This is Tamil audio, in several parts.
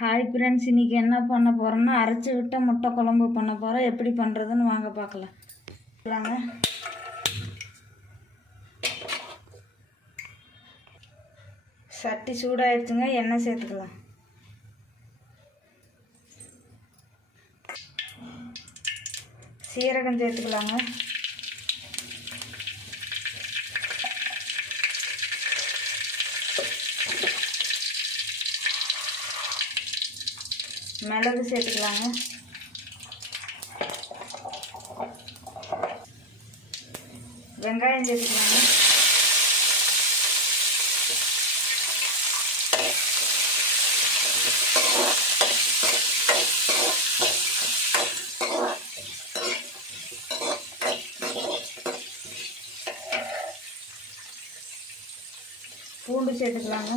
ஹாய் ஃப்ரெண்ட்ஸ் இன்றைக்கி என்ன பண்ண போகிறோன்னா அரைச்சி விட்ட முட்டை குழம்பு பண்ண போகிறோம் எப்படி பண்ணுறதுன்னு வாங்க பார்க்கலாம். பார்க்கலாங்க சட்டி சூடாயிடுச்சுங்க எண்ணெய் சேர்த்துக்கலாம். சீரகம் சேர்த்துக்கலாங்க. மிளகு சேர்த்துக்கலாங்க. வெங்காயம் சேர்த்துக்கலாங்க. பூண்டு சேர்த்துக்கலாங்க.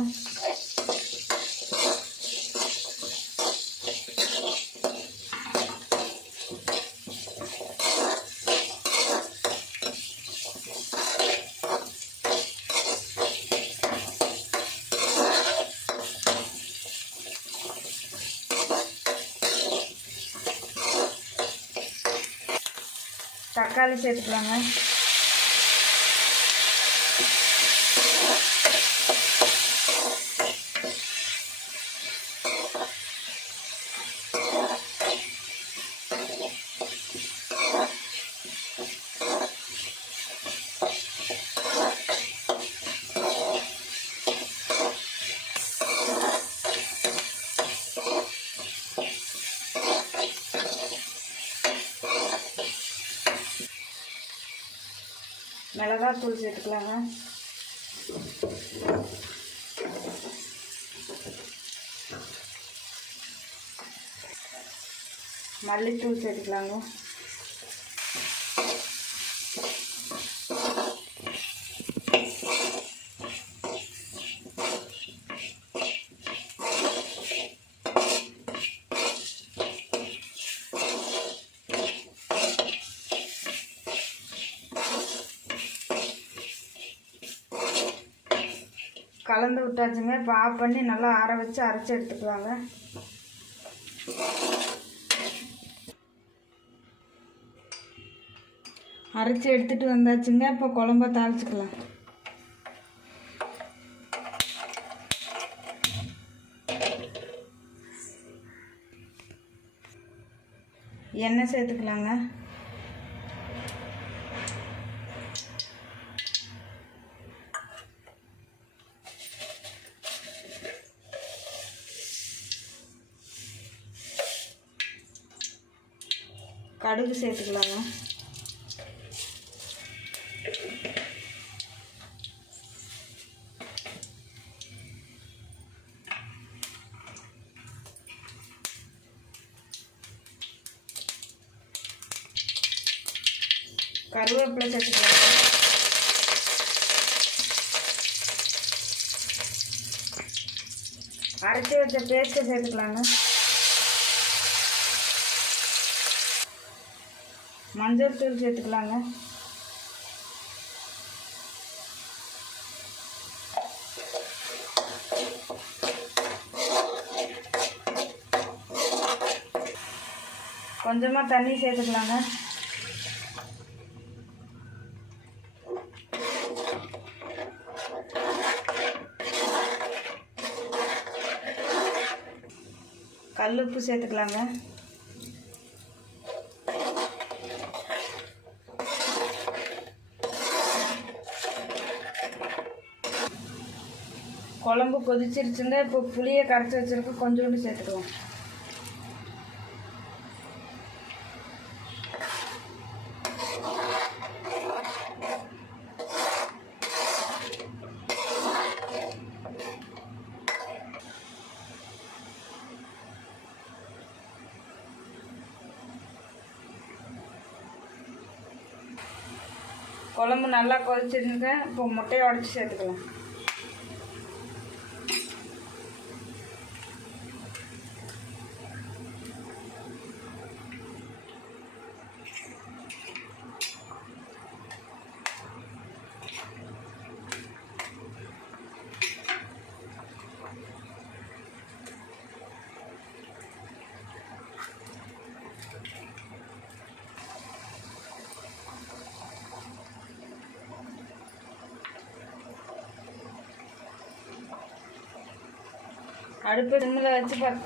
தக்காளி சேர்த்துக்கலாங்க. மிளகாத்தூள் சேர்த்துக்கலாங்க. மல்லித்தூள் சேர்த்துக்கலாங்க. கலந்து விட்டாச்சுங்க. இப்போ ஆஃப் பண்ணி நல்லா ஆற வச்சு அரைச்சி எடுத்துக்கலாங்க அரைச்சி எடுத்துகிட்டு வந்தாச்சுங்க. இப்போ குழம்ப தாளிச்சுக்கலாம். எண்ணெய் சேர்த்துக்கலாங்க. கடுகு சேர்த்துக்கலாங்க. கருவேப்பிலை சேர்த்துக்கலாம். அரைச்சி வச்ச பேஸ்ட்டை சேர்த்துக்கலாங்க. மஞ்சள் தூள் சேர்த்துக்கலாங்க. கொஞ்சமாக தண்ணி சேர்த்துக்கலாங்க. கல்லுப்பு சேர்த்துக்கலாங்க. குழம்பு கொதிச்சிருச்சுங்க இப்போ புளியை கரைச்சி வச்சிருக்க கொஞ்சோண்டு சேர்த்துக்குவோம். குழம்பு நல்லா கொதிச்சிருங்க இப்போ முட்டையை உடச்சி சேர்த்துக்கலாம். அடுப்பு சிம்மில் வச்சு பத்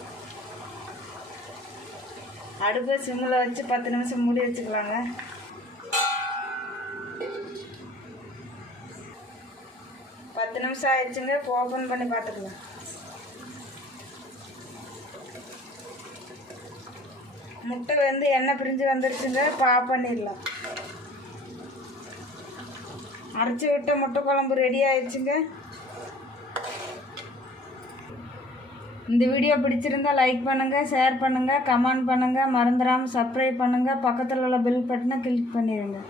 அடுப்பு சிம்மில் வச்சு பத்து நிமிஷம் மூடி வச்சுக்கலாங்க. பத்து நிமிஷம் ஆயிடுச்சுங்க ஓப்பன் பண்ணி பார்த்துக்கலாம். முட்டை வந்து எண்ணெய் பிரிஞ்சு வந்துருச்சுங்க பா பண்ணிடலாம். அரைச்சி விட்ட முட்டை குழம்பு ரெடி ஆயிடுச்சுங்க. இந்த வீடியோ பிடிச்சிருந்தா லைக் பண்ணுங்கள் ஷேர் பண்ணுங்கள் கமெண்ட் பண்ணுங்கள் மறந்துடாமல் சப்ஸ்கிரைப் பண்ணுங்கள் பக்கத்தில் உள்ள பெல் பட்டனை கிளிக் பண்ணிடுங்க